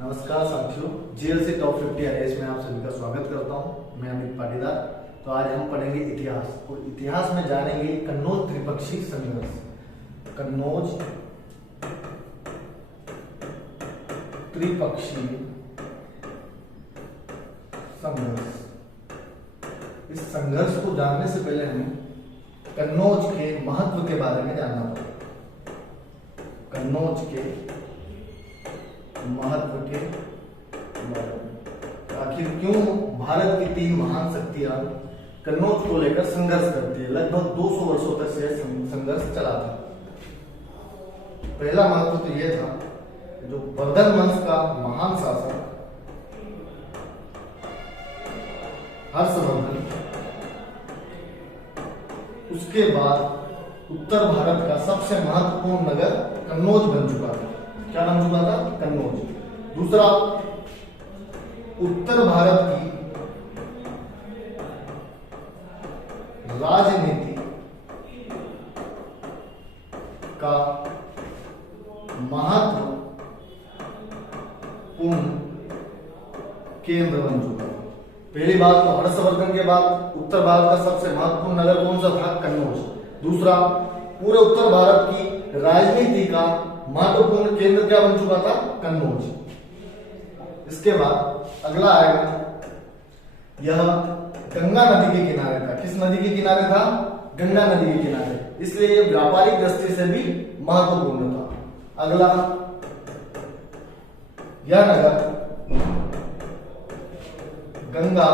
नमस्कार साथियों, GLC top 50 IAS में आप सभी का स्वागत करता हूं। मैं अमित पाटीदार। तो आज हम पढ़ेंगे इतिहास और इतिहास में जानेंगे कन्नौज त्रिपक्षीय संघर्ष। कन्नौज त्रिपक्षीय संघर्ष। इस संघर्ष को जानने से पहले हमें कन्नौज के महत्व के बारे में जानना होगा। कन्नौज के महत्व के बारे में आखिर क्यों भारत की तीन महान शक्तियां कन्नौज को लेकर संघर्ष करती है। लगभग 200 वर्षों तक से संघर्ष चला था। पहला महत्व तो यह था, जो वर्धन वंश का महान शासक हर्षवर्धन, उसके बाद उत्तर भारत का सबसे महत्वपूर्ण नगर कन्नौज बन चुका था। क्या बन चुका था? कन्नौज। दूसरा, उत्तर भारत की राजनीति का महत्वपूर्ण केंद्र बन चुका था। पहली बात तो हर्षवर्धन के बाद उत्तर भारत का सबसे महत्वपूर्ण नगर कौन सा था? कन्नौज। दूसरा, पूरे उत्तर भारत की राजनीति का महत्वपूर्ण केंद्र क्या बन चुका था? कन्नौज। इसके बाद अगला आएगा, यह गंगा नदी के किनारे था। किस नदी के किनारे था? गंगा नदी के किनारे, इसलिए यह व्यापारिक दृष्टि से भी महत्वपूर्ण था। अगला, यह नगर गंगा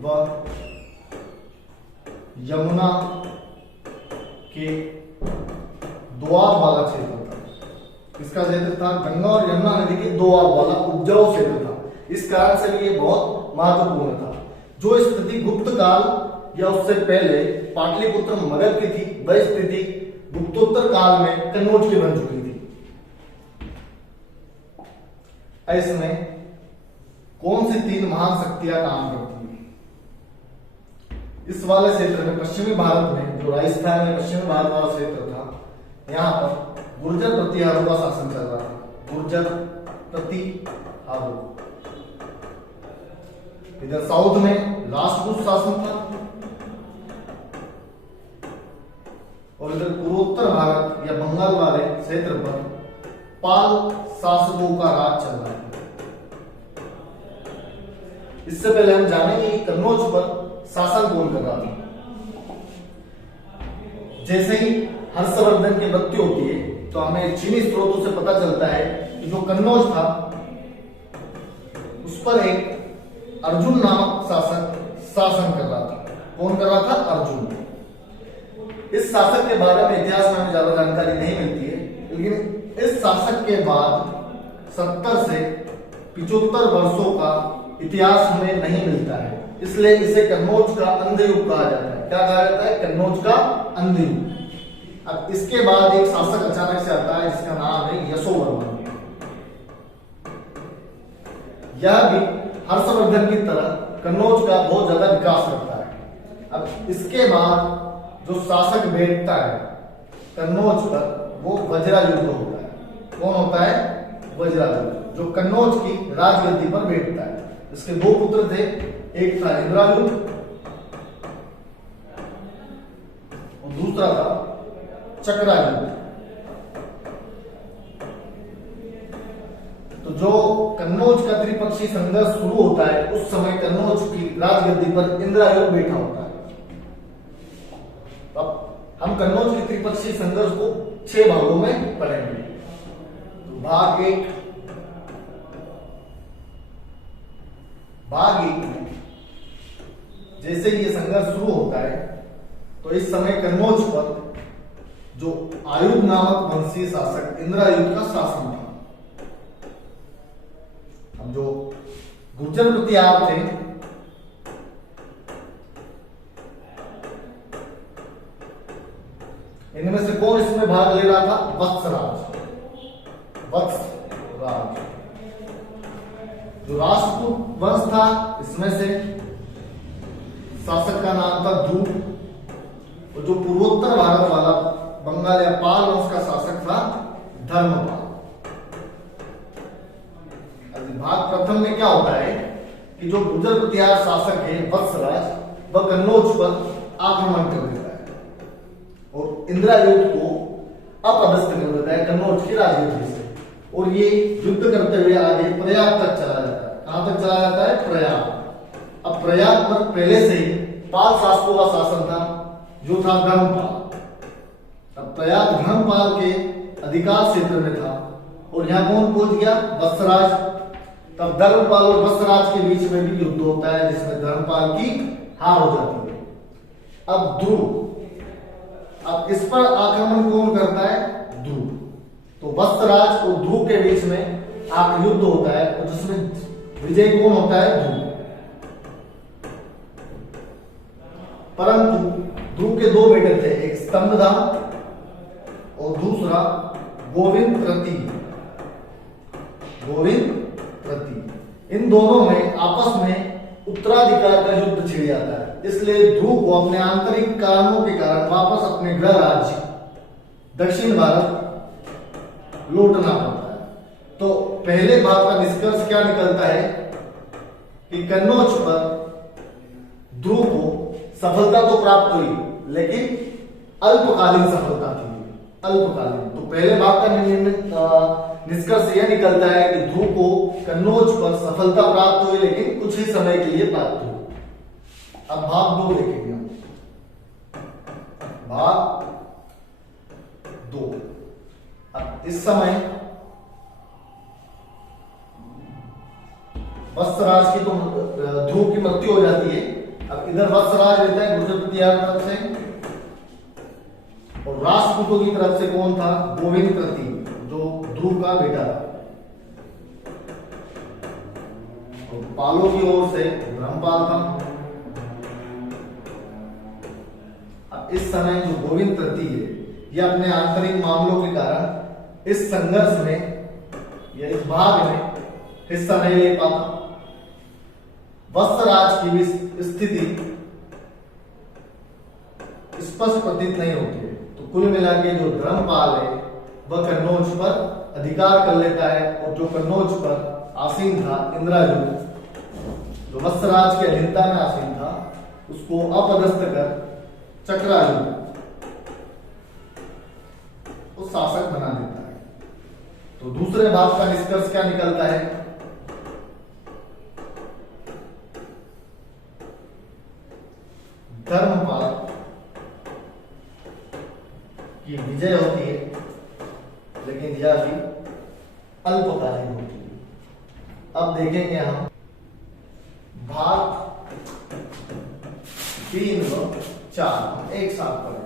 व यमुना के दोआब वाला क्षेत्र था। किसका क्षेत्र था? गंगा और यमुना नदी के दोआब वाला उपजाऊ क्षेत्र था। इस कारण से भी ये बहुत महत्वपूर्ण था। जो स्थिति गुप्त काल या उससे पहले पाटलिपुत्र मगध की थी, वह स्थिति गुप्तोत्तर काल में कन्नौज की बन चुकी थी। इसमें कौन सी तीन महान शक्तियां काम करती हैं? इस वाले क्षेत्र में, पश्चिमी भारत में, जो राजस्थान में पश्चिमी भारत वाला क्षेत्र था, यहाँ पर गुर्जर प्रतिहारों का शासन चल रहा था। गुर्जर प्रतिहारों। इधर साउथ में राजपूत शासन था और इधर पूर्वोत्तर भारत या बंगाल वाले क्षेत्र पर पाल शासकों का राज चल रहा है। इससे पहले हम जानेंगे कि कन्नौज पर शासन कौन कर रहा था। जैसे ही हर्षवर्धन की मृत्यु होती है तो हमें चीनी स्रोतों से पता चलता है कि जो कन्नौज था उस पर एक अर्जुन नामक शासक शासन कर रहा था। कौन कर रहा था? अर्जुन। इस शासक के बारे में इतिहास में हमें ज्यादा जानकारी नहीं मिलती है, लेकिन इस शासक के बाद 70 से 75 वर्षों का इतिहास हमें नहीं मिलता है, इसलिए इसे कन्नौज का अंधयुग कहा जाता है। क्या कहा जाता है? कन्नौज का अंधयुग। अब इसके बाद एक शासक अचानक से आता है जिसका नाम है यशोवर्मन। यह भी हर्षवर्धन की तरह कन्नौज का बहुत ज्यादा विकास करता है। अब इसके बाद जो शासक बैठता है कन्नौज पर, वो वज्रायुध होता है। कौन होता है? वज्रायुध, जो कन्नौज की राजगद्दी पर बैठता है। इसके दो पुत्र थे, एक था इंद्रायुध और दूसरा था चक्रायुध। तो जो कन्नौज का त्रिपक्षीय संघर्ष शुरू होता है, उस समय कन्नौज की राजगद्दी पर इंद्रायुध बैठा होता है। अब हम कन्नौज के त्रिपक्षीय संघर्ष को 6 भागों में पढ़ेंगे। तो भाग 1 में जैसे ही ये संघर्ष शुरू होता है तो इस समय कन्नौज पर जो आयुध नामक वंशीय शासक इंद्रायुध का शासन था। अब जो गुर्जर प्रतिहार थे, इनमें से कौन इसमें भाग ले रहा था? वत्सराज। जो राजपूत वंश था, इसमें से शासक का नाम था ध्रुव, और जो पूर्वोत्तर भारत वाला बंगाल या पाल वंश का शासक था धर्मपाल। भाग प्रथम में क्या होता है कि जो गुर्जर प्रतिहार शासक है वत्सराज, वह कन्नौज पर आक्रमण कर देता है और इंद्रायुध को अपदस्थ कर देता है कन्नौज की राजनीति से, और ये युद्ध करते हुए आगे प्रयाग तक चला जाता है। कहां तक चला जाता है? प्रयाग। अब प्रयाग पर पहले से ही पाल शासकों का शासन था, जो था धर्मपाल। अब प्रयाग धर्मपाल के अधिकार क्षेत्र में था और यहाँ कौन पहुंच गया? वत्सराज। तब धर्मपाल और वत्सराज के बीच में भी युद्ध होता है, जिसमें धर्मपाल की हार हो जाती है। अब ध्रुव, अब इस पर आक्रमण कौन करता है? ध्रुव। तो वत्सराज और ध्रुव के बीच में आग युद्ध होता है और जिसमें विजय कौन होता है? ध्रुव। परंतु ध्रुव के दो बेटे थे, एक स्तंभदान और दूसरा गोविंद प्रति। इन दोनों में आपस में उत्तराधिकार का युद्ध छिड़ जाता है, इसलिए ध्रुव को अपने आंतरिक कारणों के कारण वापस अपने गृह राज्य दक्षिण भारत लौटना पड़ता है। तो पहले भाग का निष्कर्ष क्या निकलता है कि कन्नौज पर ध्रुव को सफलता तो प्राप्त हुई, लेकिन अल्पकालीन सफलता थी, अल्पकालीन। तो पहले भाग का निष्कर्ष यह निकलता है कि ध्रुव को कन्नौज पर सफलता प्राप्त हुई, लेकिन कुछ ही समय के लिए प्राप्त हुई। अब भाग 2 देखेंगे हम। भाग 2। अब इस समय वत्सराज की तो ध्रुव की मृत्यु हो जाती है। अब इधर वत्सराज रहता है गुर्जर प्रतिहार तरफ से, और राष्ट्रकूटों की तरफ से कौन था? गोविंद प्रति, जो ध्रुव का बेटा था। और पालों की ओर से धर्मपाल था। अब इस समय जो गोविंद प्रति है, यह अपने आंतरिक मामलों के कारण इस संघर्ष में या इस भाग में हिस्सा नहीं ले पाता। वत्सराज की भी स्थिति स्पष्ट प्रतीत नहीं होती है। तो कुल मिला के जो धर्मपाल है वह कन्नौज पर अधिकार कर लेता है, और जो कन्नौज पर आसीन था इंद्रायुध, जो वत्सराज के अधीनता में आसीन था, उसको अपदस्थ कर चक्रायुध को शासक बना देता है। तो दूसरे भाग का निष्कर्ष क्या निकलता है? धर्मपाल की विजय होती है, लेकिन यह भी अल्पकालीन होती है। अब देखेंगे हम भाग 3 व 4 एक साथ पढ़ेंगे।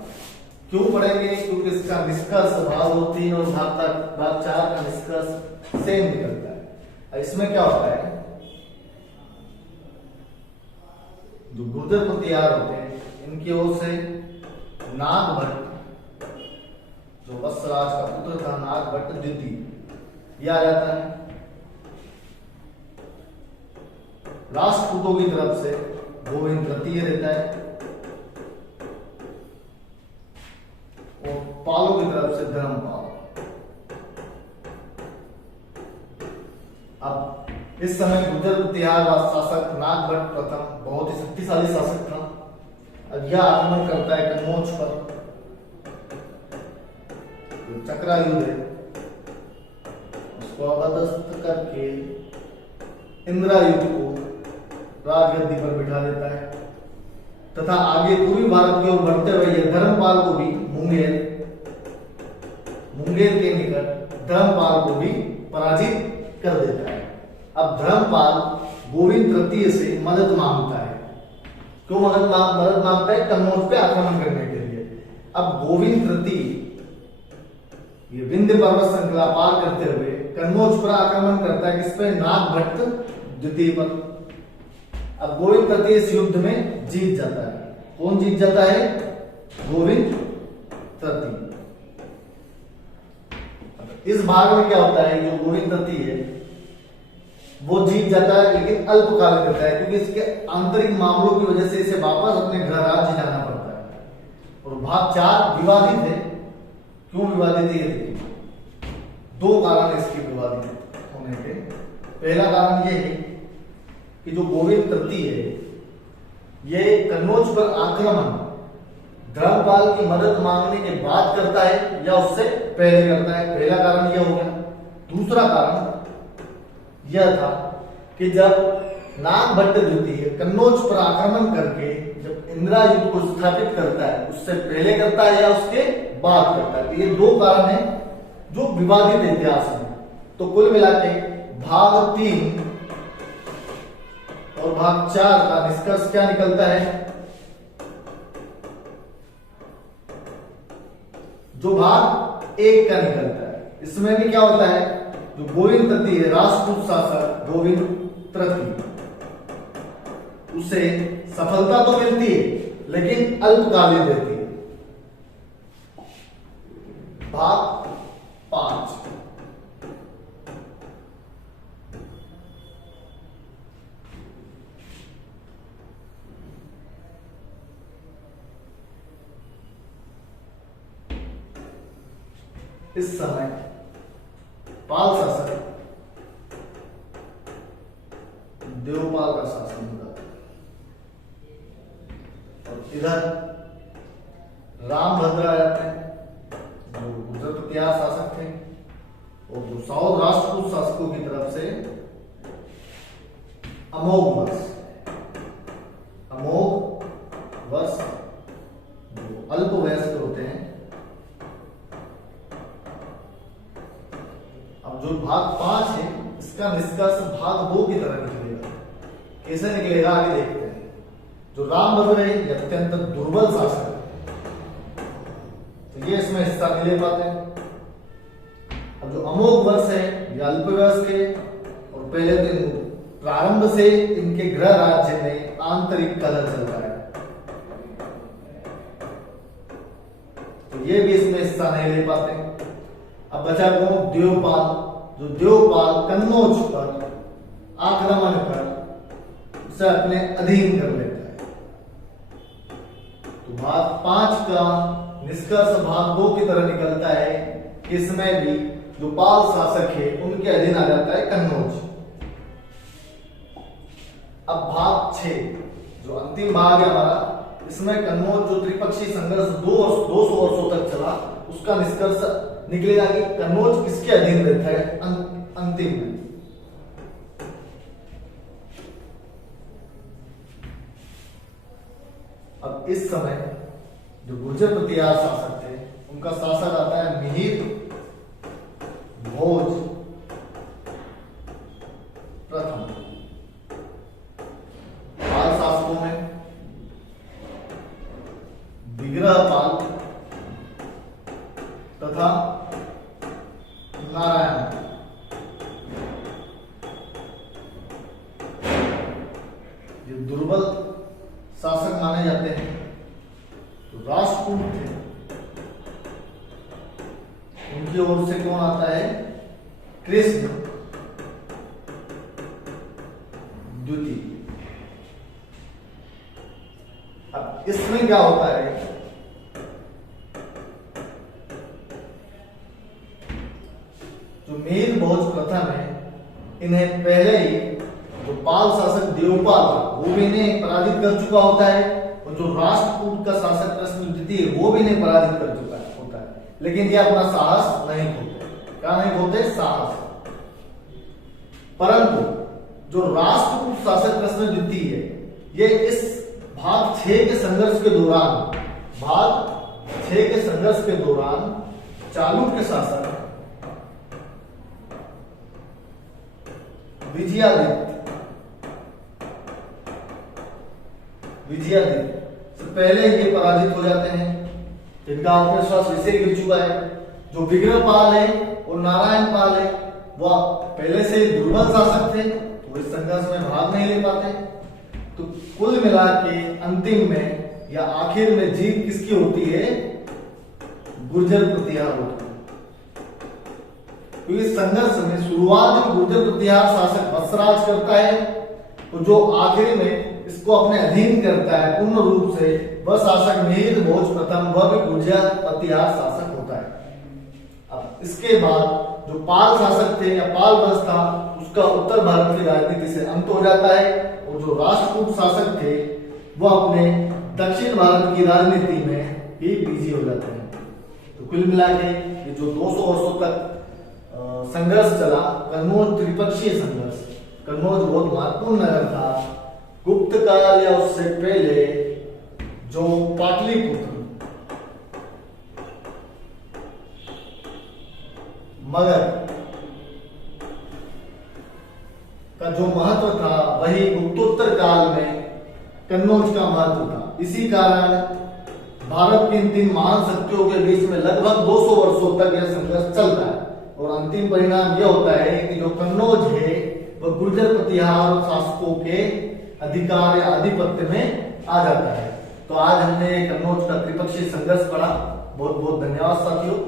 क्यों पढ़ेंगे? क्योंकि इसका निष्कर्ष भाग 3 और भाग 4 का निष्कर्ष सेम निकलता है। इसमें क्या होता है, जो गुर्जर प्रतिहार होते हैं इनकी ओर से नागभट्ट, जो वत्सराज का पुत्र था, नागभट्ट द्वितीय, यह आ जाता है। राष्ट्रकूटों की तरफ से गोविंद तृतीय रहता है, और पालों की तरफ से धर्मपाल। अब इस समय गुर्जर प्रतिहार शासक नागभट्ट प्रथम बहुत ही शक्तिशाली शासक था। अब यह आक्रमण करता है कन्नौज पर। चक्रायुध है, उसको अपदस्थ करके इंद्रायुध को राजगद्दी पर बिठा देता है, तथा आगे पूर्वी भारत की ओर बढ़ते हुए यह धर्मपाल को भी मुंगेर के निकट धर्मपाल को भी पराजित कर देता है। अब धर्मपाल गोविंद तृतीय से मदद मांगता है। क्यों मदद मांगता है? कन्नौज पे आक्रमण करने के लिए। अब गोविंद तृतीय ये विंध्य पर्वत श्रृंखला पार करते हुए कन्नौज पर आक्रमण करता है, किस पे? नागभट्ट द्वितीय पर। अब गोविंद तृतीय इस युद्ध में जीत जाता है। कौन जीत जाता है? गोविंद तृतीय। इस भाग में क्या होता है, जो गोविंद तृतीय है वो जीत जाता है, लेकिन अल्पकालीन रहता है, क्योंकि इसके आंतरिक मामलों की वजह से इसे वापस अपने गृह राज्य जाना पड़ता है। और भाग 4 विवादित है। क्यों विवादित है? 2 कारण इसके विवादित होने के। पहला कारण ये है कि जो गोविंद तृतीय है ये कन्नौज पर आक्रमण धर्मपाल की मदद मांगने के बाद करता है या उससे पहले करता है। पहला कारण यह हो गया। दूसरा कारण यह था कि जब नागभट्ट द्वितीय कन्नौज पर आक्रमण करके जब इंदिरायुद्ध को स्थापित करता है उससे पहले करता है या उसके बाद करता है। तो ये दो कारण है जो विवादित इतिहास में। तो कुल मिलाके भाग 3 और भाग 4 का निष्कर्ष क्या निकलता है? जो भाग 1 का निकलता है इसमें भी क्या होता है, जो गोविंद तृतीय राजपूत शासक गोविंद तृतीय उसे सफलता तो मिलती है लेकिन अल्पकालीन रहती है। भाग 5 इस समय पाल शासक देवपाल का शासन होता है और इधर रामभद्र आ जाते हैं जो गुर्जर प्रतिहार शासक थे और जो साउथ राजपूत शासकों की तरफ से अमोघ वर्ष जो अल्प वयस्क होते हैं। अब जो भाग 5 है इसका निष्कर्ष भाग 2 की तरह निकलेगा। कैसे निकलेगा आगे देखते हैं। जो रामभद्र है ये अत्यंत दुर्बल शासक है तो ये इसमें हिस्सा नहीं ले पाते हैं। अब जो अमोघ वर्ष है ये अल्प वयस्क है और पहले दिन प्रारंभ से इनके गृह राज्य में आंतरिक कलह चल रहा है तो ये भी इसमें हिस्सा नहीं ले पाते। अब बचा कौन? देवपाल। जो देवपाल कन्नौज पर आक्रमण कर उसे अपने अधीन कर लेता है। तो भाग 5 का निष्कर्ष भाग 2 की तरह निकलता है। इसमें भी जो पाल शासक है उनके अधीन आ जाता है कन्नौज। अब भाग 6 जो अंतिम भाग है हमारा, इसमें कन्नौज जो त्रिपक्षीय संघर्ष 200 वर्षों तक चला उसका निष्कर्ष निकलेगा कि कन्नौज किसके अधीन रहता है अंतिम में। अब इस समय जो गुर्जर प्रतिहार शासक थे उनका शासक आता है मिहिर भोज प्रथम। पाल शासकों में विग्रहपाल तथा नारायण ये दुर्बल शासक माने जाते हैं। तो राजपूत थे उनकी ओर से कौन आता है? कृष्ण द्वितीय। अब इसमें क्या होता है, जो मिहिर भोज प्रथम है इन्हें पहले ही जो पाल शासक देवपाल वो भी इन्हें पराजित कर चुका होता है और जो राष्ट्रकूट का शासक कृष्ण द्वितीय वो भी इन्हें पराजित कर चुका होता है, लेकिन ये अपना साहस नहीं खोते। क्या नहीं खोते? साहस। परंतु जो राष्ट्रकूट शासक कृष्ण द्वितीय है ये इस भाग 6 के संघर्ष के दौरान चालुक्य शासक विजयादित्य से पहले ये पराजित हो जाते हैं। इनका आत्मविश्वास वैसे गिर चुका है। जो विग्रहपाल है और नारायण पाल है वह पहले से दुर्बल शासक थे तो इस संघर्ष में भाग नहीं ले पाते। तो कुल मिला के अंतिम में या आखिर में जीत किसकी होती है? गुर्जर प्रतिहार होती है। तो इस संघर्ष में शुरुआत में गुर्जर प्रतिहार शासक वत्सराज करता है तो जो आखिर में इसको अपने अधीन करता है पूर्ण रूप से वह शासक मिहिर भोज प्रथम, वह भी गुर्जर प्रतिहार शासक होता है। अब इसके बाद जो पाल शासक थे या पाल वंश था उसका उत्तर भारत की राजनीति से अंत हो जाता है और जो राष्ट्रकूट शासक थे वो अपने दक्षिण भारत की राजनीति में ही बिजी हो जाते हैं। तो कुल मिला के ये जो 200 वर्षों तक संघर्ष चला, कन्नौज त्रिपक्षीय संघर्ष, कन्नौज बहुत महत्वपूर्ण नगर था। गुप्त काल या उससे पहले जो पाटलिपुत्र, मगध का जो महत्व था वही गुप्तोत्तर काल में कन्नौज का महत्व था। इसी कारण भारत की इन तीन महान शक्तियों के बीच में लगभग 200 वर्षों तक यह संघर्ष चलता है और अंतिम परिणाम यह होता है कि जो कन्नौज है वह गुर्जर प्रतिहार शासकों के अधिकार या आधिपत्य में आ जाता है। तो आज हमने कन्नौज का त्रिपक्षीय संघर्ष पढ़ा। बहुत बहुत धन्यवाद साथियों।